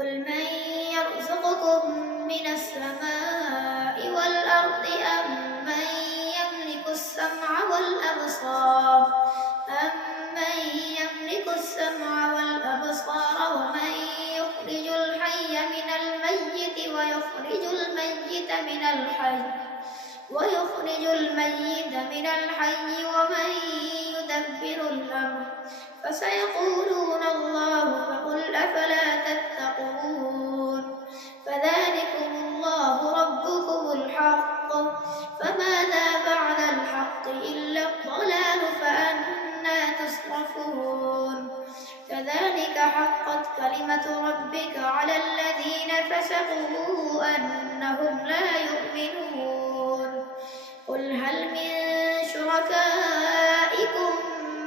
قل من يرزقكم من السماء والأرض أمن يملك السمع والأبصار ومن يخرج الحي من الميت ويخرج الميت من الحي ومن يدبر الأمر فسيقولون الله فقل أفلا تتقون فذلكم الله ربكم الحق فماذا بعد الحق إلا الضلال فأنى تصرفون كذلك حقت كلمة ربك على الذين فسقوا أنهم لا يؤمنون قل هل من شركائكم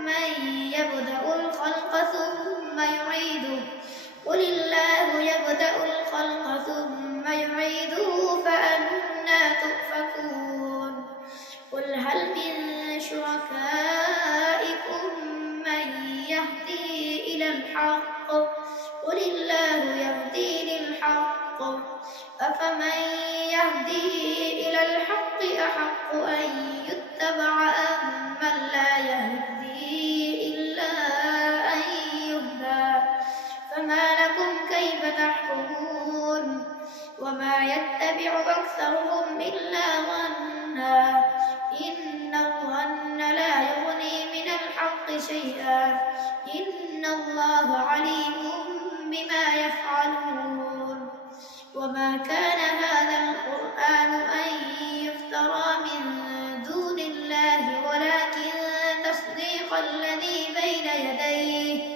من يبدأ الخلق ثم يعيده قل الله يبدأ الخلق ثم يعيده فأنى تؤفكون قل هل من شركائكم من يهدي إلى الحق قل الله يهدي للحق أفمن يهدي إلى الحق أحق أن يتبع أم من لا يهدي إلا أن يهدى فما لكم كيف تحكمون وما يتبع أكثرهم إلا ظنا إن الظن لا يغني من الحق شيئا إن الله عليم بما يفعلون وما كان هذا القرآن أن يفترى من دون الله ولكن تصديق الذي بين يديه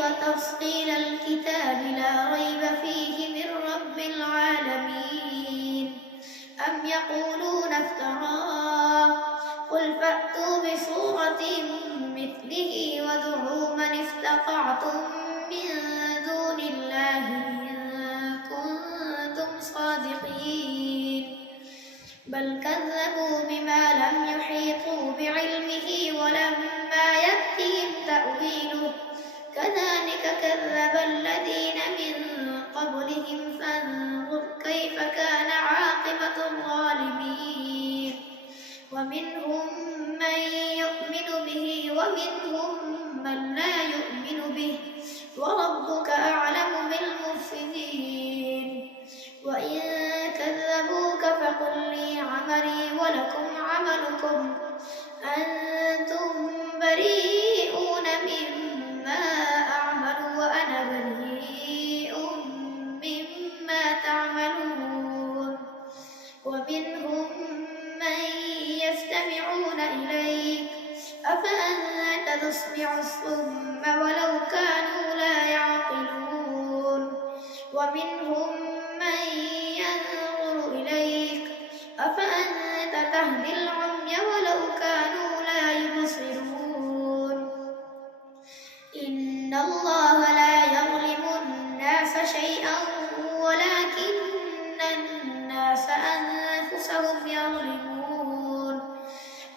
وتفصيل الكتاب لا ريب فيه من رب العالمين أم يقولون افتراه قل فأتوا بسورة مثله وادعوا من استطعتم من دون الله إن كنتم صادقين بل كذبوا بما لم يحيطوا بعلمه ولما يأتهم تأويله كذلك كذب الذين من قبلهم فانظر كيف كان عاقبة الظالمين ومنهم من يؤمن به ومنهم من لا يؤمن به وربك أعلم بالمفسدين وإن كذبوك فقل لي عملي ولكم عملكم أنتم بريئون مما أعمل وأنا بريء مما تعملون ومنهم من يستمعون إليك أفأنت تسمع الصم ولو كانوا لا يعقلون ومنهم من ينظر إليك أفأنت تهدي العمي ولو كانوا لا يبصرون إن الله لا يظلم الناس شيئا ولكن الناس أنفسهم يظلمون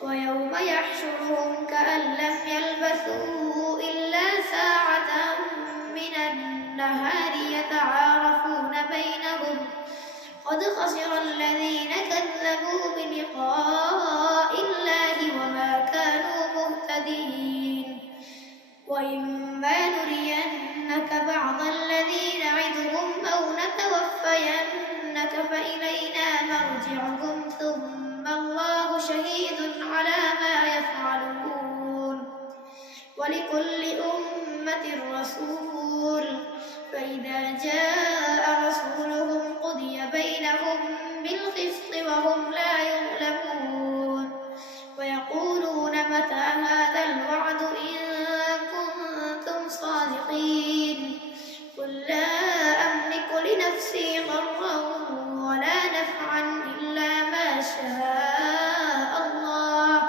ويوم يحشرهم كأن لم يلبثوا إلا ساعة من النهار يتعارفون بينهم قد خسر الذين كذبوا بلقاء الله وما كانوا مهتدين وإما نرينك بعض الذي نعدهم أو نتوفينك فإلينا مرجعهم ثم الله شهيد على ما يفعلون ولكل أمة رسول فإذا جاء رسولهم قضي بينهم بالقسط وهم لا يظلمون ويقولون متى هذا الوعد إن كنتم صادقين قل لا أملك لنفسي ضرا ولا نفعا إلا ما شاء الله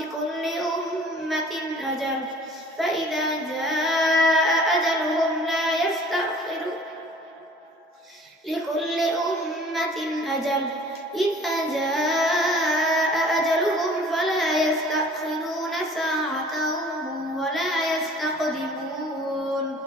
لكل أمة أجل فإذا جاء أجلهم لا يستأخرون لكل أمة أجل إذا جاء أجلهم فلا يستأخرون ساعة ولا يستقدمون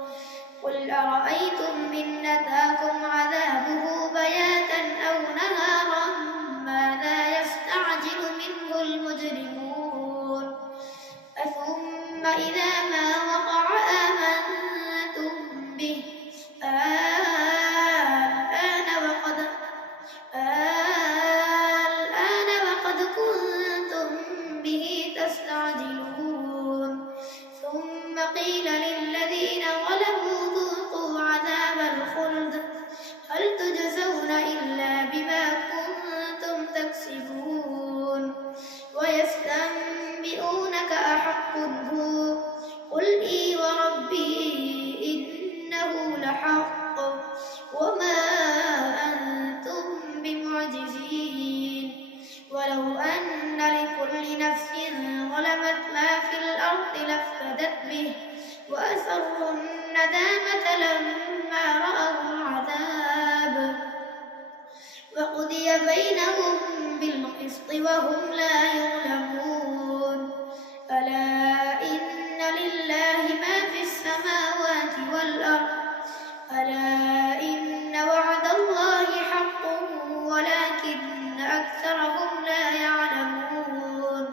ألا إن وعد الله حق ولكن أكثرهم لا يعلمون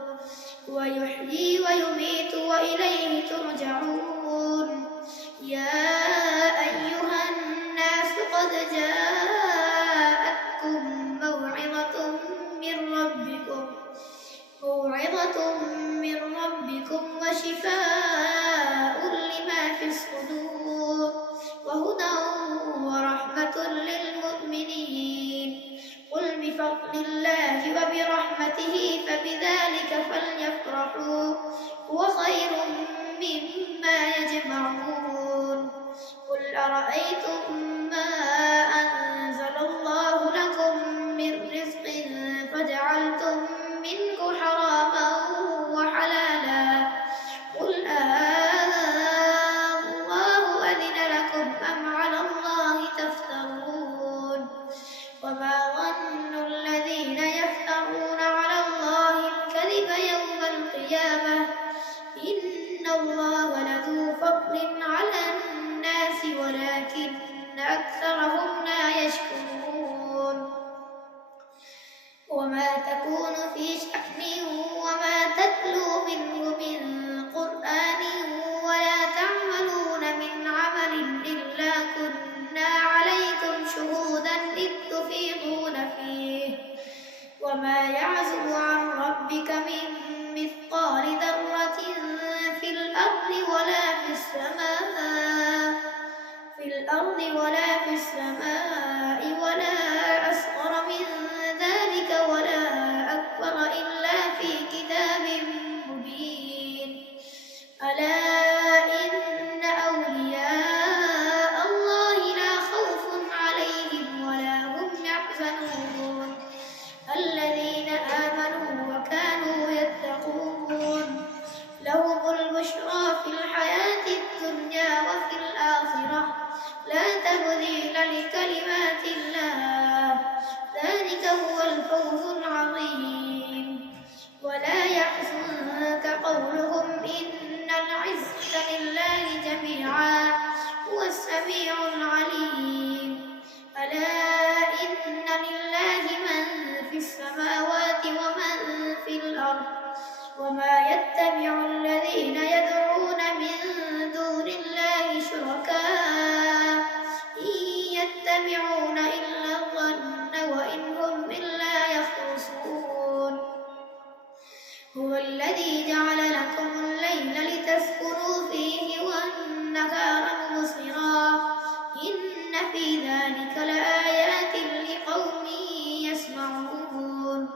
ويحيي ويميت وإليه ترجعون يا أيها الناس قد جاءتكم موعظة من ربكم وشفاء لما في الصدور وهدى ورحمة للمؤمنين قل بفضل الله وبرحمته فبذلك فليفرحوا هو خير مما يجمعون قل أرأيتم ما أنزل الله لكم من رزق فجعلتم منه حراما وحلالا قل الله أذن لكم أم على الله تفترون وما ظن الذين يفترون على الله الكذب يوم القيامة إن الله لذو فضل على الناس ولكن أكثرهم لا يشكرون وما تكون في شأن وما تتلو منه من قرآن ولا تعملون من عمل إلا كنا عليكم شهودا إذ تفيضون فيه وما يعزب عن ربك من مثقال ذرة في الأرض ولا في السماء ولا أصغر من ذلك ولا أكبر إلا في كتاب مبين ألا إن أولياء الله لا خوف عليهم ولا هم يحزنون الذين آمنوا وكانوا يتقون لهم البشرى في الحياة الدنيا وفي الآخرة لا تبديل لكلمات الله ذلك هو الفوز العظيم ولا يحزنك قولهم إن العزة لله جميعا هو السميع العليم ألا إن لله من في السماوات ومن في الأرض وما يتبع الذين يدعون من دون الله شركاء إن يتبعون إلا الظن وإن هم إلا يخرصون هو الذي جعل لكم الليل لتسكنوا فيه والنهار مبصرا إن في ذلك لآيات لقوم يسمعون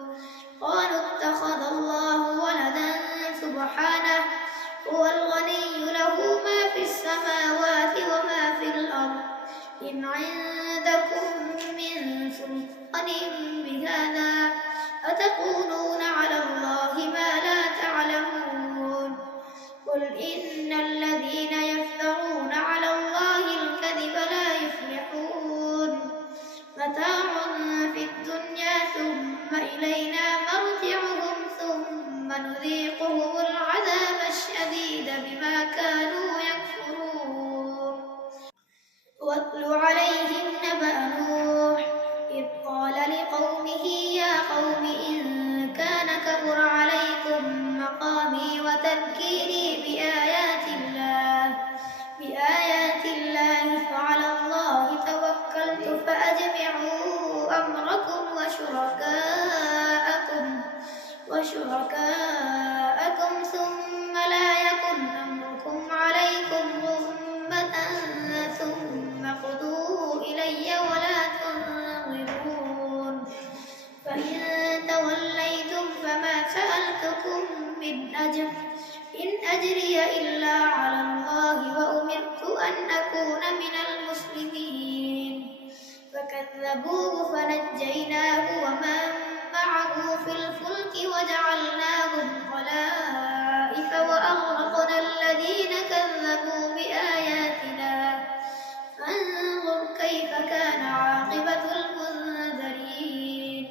قالوا اتخذ الله ولدا سبحانه هو الغني له ما في السماوات وما في الأرض إن عندكم من سلطان بهذا أتقولون على الله ما لا تعلمون قل إن الذين يفترون على الله الكذب لا يفلحون متاع في الدنيا ثم إلينا مرجعهم ثم نذيقهم العذاب الشديد بما كانوا يكفرون واتل عليهم نبأ نوح إذ قال لقومه يا قوم إن كان كبر عليكم مقامي وتذكيري بآيات الله فعلى الله توكلت فأجمعوا أمركم وشركاءكم ثم لا يكن أمركم عليكم غمة ثم قضوا إلي ولا تنظرون فإن توليتم فما سألتكم من أجر إن أجري إلا على الله وأمرت أن أكون من المسلمين فكذبوه فنجيناه ومن معه في الفلك وجعلناهم خلائف وأغرقنا الذين كذبوا بآياتنا فانظر كيف كان عاقبة المنذرين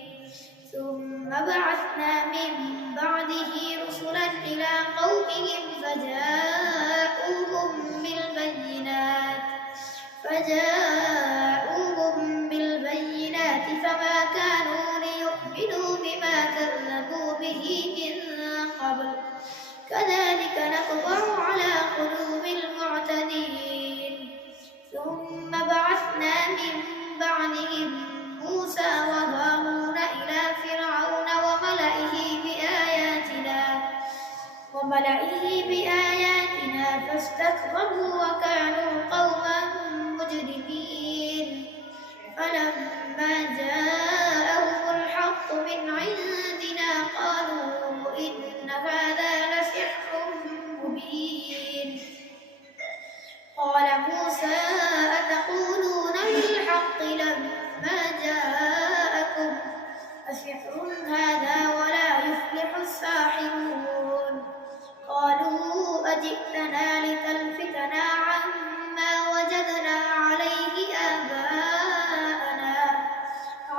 ثم بعثنا من بعده رسلا إلى قومهم فجاءوهم بالبينات كذلك نطبع على قلوب المعتدين ثم بعثنا من بعدهم موسى وهارون إلى فرعون وملئه بآياتنا فاستكبروا وكانوا قوما مجرمين فلما جاءهم الحق من عندنا قالوا إن هذا لسحر مبين قال موسى أتقولون للحق لما جاءكم أسحر هذا ولا يفلح الساحرون قالوا أجئتنا لتلفتنا عما وجدنا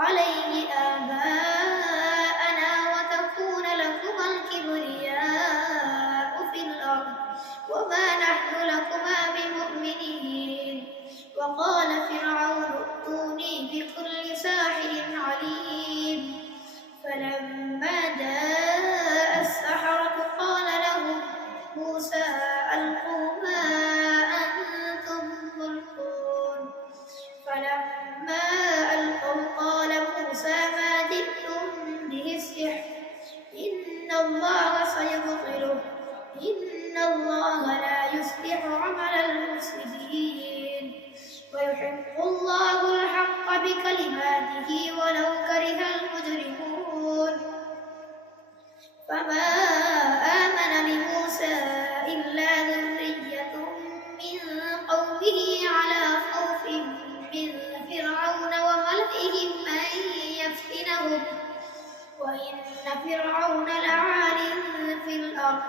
عليه آباءنا وتكون لكما الكبرياء في الأرض وما نحن لكما بمؤمنين وقال فرعون ائتوني بكل ساحر عليم فلما جاء السحرة قال لهم موسى ألقوا ما أنتم ملقون فلما ألقوا قال موسى ما جئتم به السحر إن الله سيبطله إن الله لا يصلح عمل المفسدين ويحق الله الحق بكلماته ولو كره المجرمون فما آمن لموسى إلا ذرية من قومه على خوف من فرعون وملئهم أن يفتنهم وإن فرعون لعال في الأرض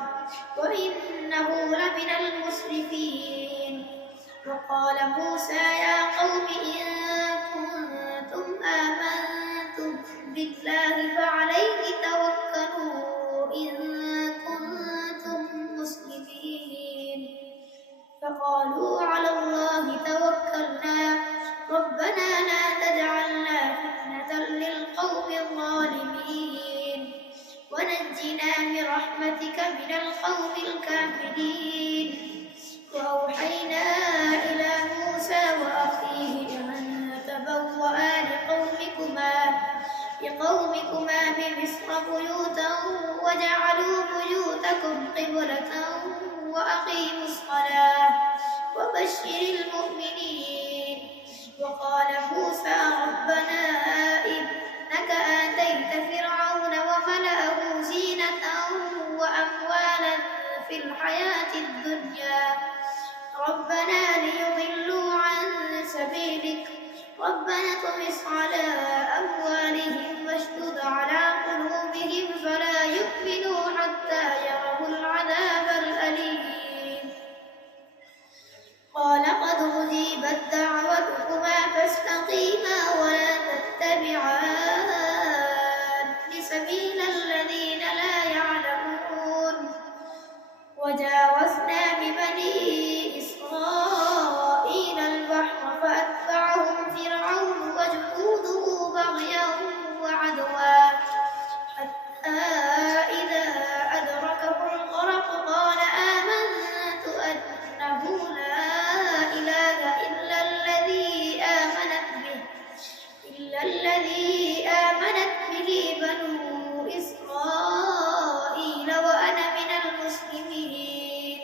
وإنه لمن المسرفين وقال موسى يا قوم إن كنتم آمنتم بالله فعليه توكلوا إن كنتم مسلمين فقالوا على الله توكلنا ربنا لا تجعلنا فتنة للقوم الظالمين ونجنا برحمتك من القوم الكافرين وأوحينا إلى موسى وأخيه أن تبوأ لقومكما بمصر بيوتا وجعلوا بيوتكم قبلة وأقيموا الصلاة وبشر المؤمنين وقال موسى ربنا إنك آتيت فرعون وملأه زينة وأموالا في الحياة الدنيا ربنا ليضلوا عن سبيلك ربنا اطمس على أموالهم واشدد على قلوبهم فلا يؤمنوا حتى يروا العذاب الأليم قال قد أجيبت دعوتكما فاستقيما ولا تتبعان سبيل الذين لا يعلمون وجاوزنا ببني إسرائيل البحر فأتبعهم فرعون وجنوده بغيا وعدوا حتى إذا أدركه الغرق قال آمنت أنه لا إله إلا الذي آمنت به بنو إسرائيل وأنا من المسلمين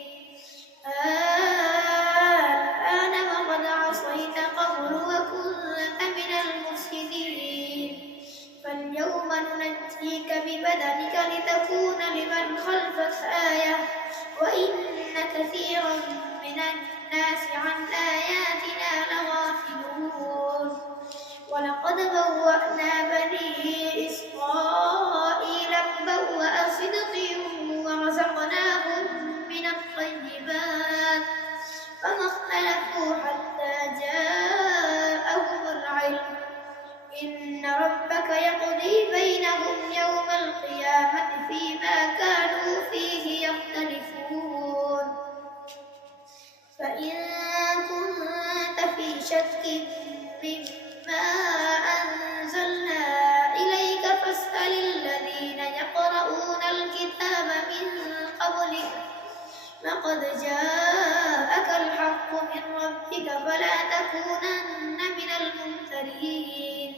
الآن وقد عصيت قبل وكنت من المفسدين فاليوم ننجيك ببدنك لتكون لمن خلفك آية وإن كثيرا من الناس عن آياتنا لغافلون ولقد بوأنا بني إسرائيل مبوأ صدق ورزقناهم من الطيبات فما اختلفوا حتى جاءهم العلم إن ربك يقضي بينهم يوم القيامة فيما كانوا فيه يختلفون فإن كنت في شك مما أنزلنا إليك فاسأل الذين يقرؤون الكتاب من قبلك قد جاءك الحق من ربك فلا تكونن من الممترين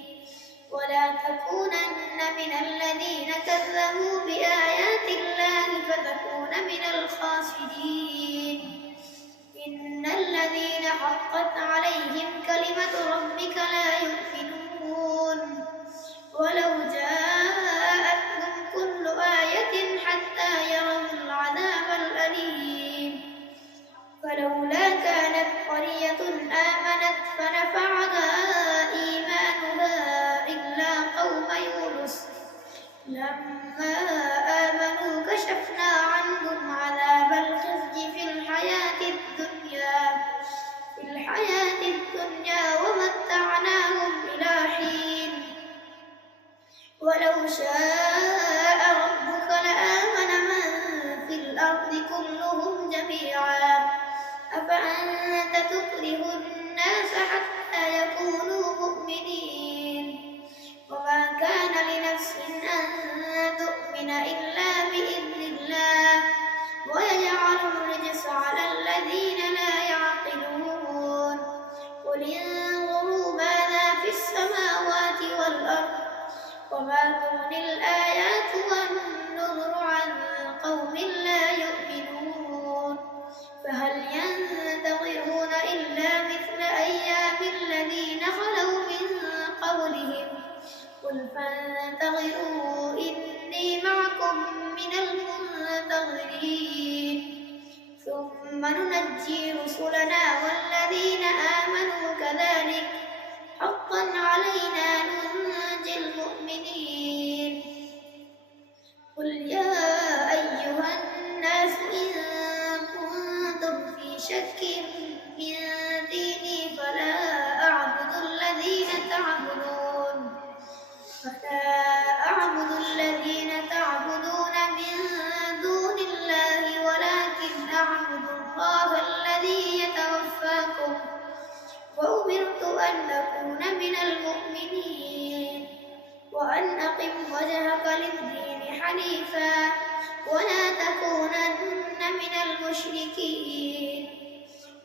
ولا تكونن من الذين كذبوا بآيات الله فتكون من الخاسرين إن الذين حقت عليهم كلمة ربك لا يؤمنون ولو جاءتهم كل آية حتى يروا العذاب الأليم فلولا كانت قرية آمنت فنفعها إيمانها إلا قوم يونس لما آمنوا كشفنا عنهم عذاب الخزي في الحياة الدنيا ومتعناهم إلى حين ولو شاء ربك لآمن من في الأرض كلهم جميعا أفأنت تكره الناس حتى يكونوا مؤمنين وما كان لنفس أن تؤمن إلا بإذن الله ويجعل الرجس على الذين لا يعقلون قل انظروا ماذا في السماوات والأرض وما تغني الآيات والنذر عن قوم لا يؤمنون فهل ينتظرون إلا مثل أيام الذين خلوا من قبلهم قل فانتظروا إني معكم من المنتظرين ثم ننجي رسلنا والذين آمنوا كذلك حقا علينا ننجي المؤمنين قل يا أيها الناس إن كنتم في شك من ديني فلا أعبد الذين تعبدون من دون الله ولكن أعبد الله الذي يتوفاكم وأمرت أن أكون من المؤمنين وأن أقم وجهك للدين حنيفا ولا تكونن من المشركين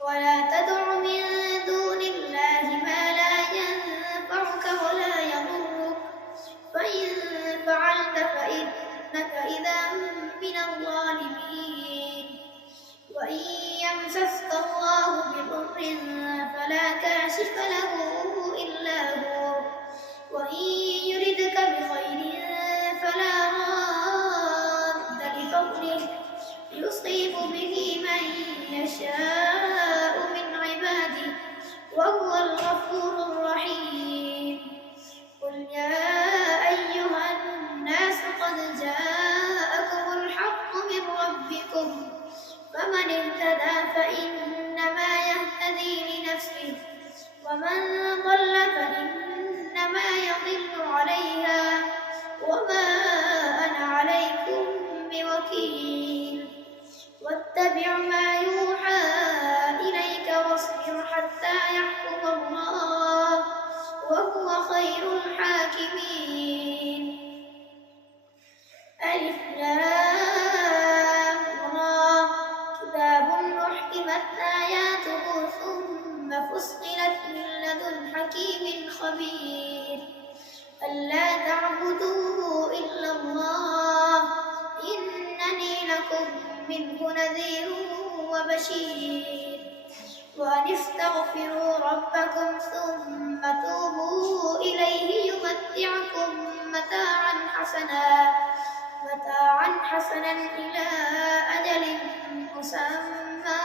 ولا تدع من دون الله ما لا ينفعك ولا يضرك فإن فعلت فإنك إذا من الظالمين وإن يمسسك الله بضر فلا كاشف له إلا هو وإن يردك بخير فلا راد لفضله يصيب به من يشاء من عباده وهو الغفور الرحيم قل يا أيها الناس قد جاءكم الحق من ربكم فمن اهتدى فإنما يهتدي لنفسه ومن ضل فإنما يضل عليها وما أنا عليكم بوكيل واتبع ما يوحى إليك واصبر حتى يحكم الله وهو خير الحاكمين ألف لام را كتاب أحكمت آياته ثم فصلت من لدن حكيم خبير ألا تعبدوا إلا الله إنني لكم منه نذير وبشير وأن استغفروا ربكم ثم توبوا إليه يمتعكم متاعا حسنا إلى أجل مسمى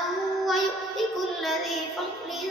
ويؤتي كل ذي فضل